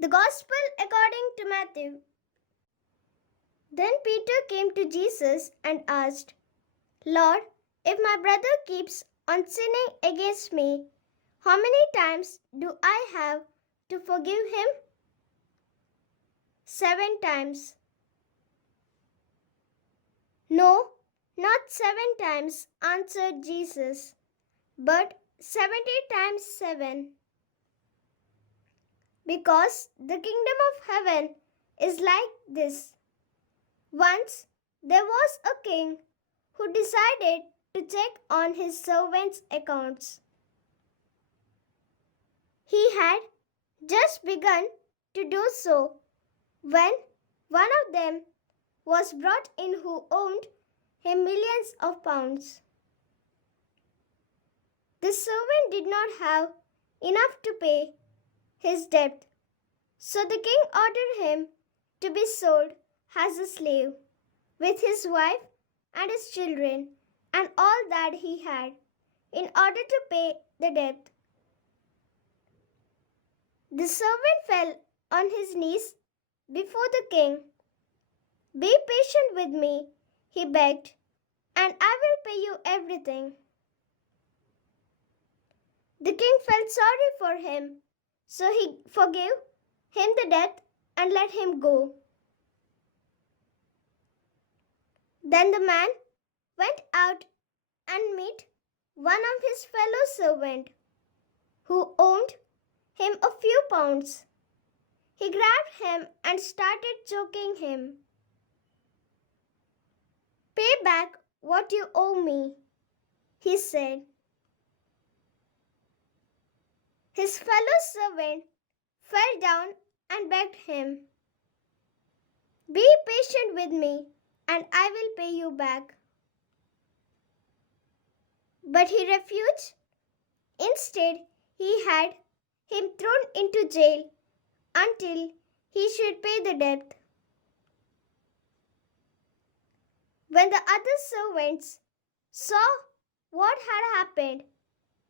The Gospel according to Matthew. Then Peter came to Jesus and asked, Lord, if my brother keeps on sinning against me, how many times do I have to forgive him? 7 times. No, not 7 times, answered Jesus, but 70 times 7. Because the kingdom of heaven is like this. Once there was a king who decided to check on his servants' accounts. He had just begun to do so when one of them was brought in who owed him millions of pounds. The servant did not have enough to pay his debt, so the king ordered him to be sold as a slave, with his wife and his children and all that he had, in order to pay the debt. The servant fell on his knees before the king. Be patient with me, he begged, and I will pay you everything. The king felt sorry for him, so he forgave him the debt and let him go. Then the man went out and met one of his fellow servants who owed him a few pounds. He grabbed him and started choking him. Pay back what you owe me, he said. His fellow servant fell down and begged him, Be patient with me and I will pay you back. But he refused. Instead, he had him thrown into jail until he should pay the debt. When the other servants saw what had happened,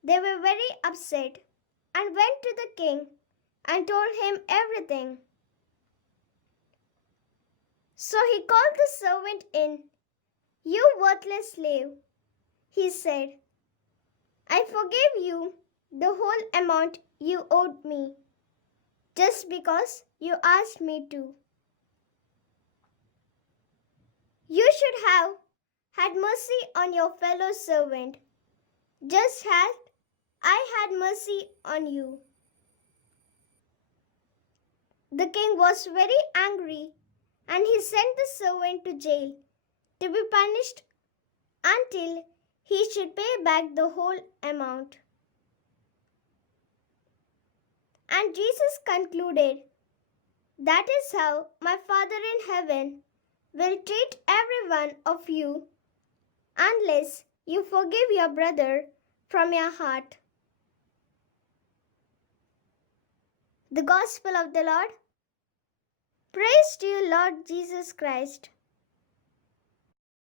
they were very upset and went to the king and told him everything. So he called the servant in. You worthless slave, he said, I forgave you the whole amount you owed me, just because you asked me to. You should have had mercy on your fellow servant, just as I had mercy on you. The king was very angry and he sent the servant to jail to be punished until he should pay back the whole amount. And Jesus concluded, That is how my Father in heaven will treat every one of you unless you forgive your brother from your heart. The Gospel of the Lord. Praise to you, Lord Jesus Christ.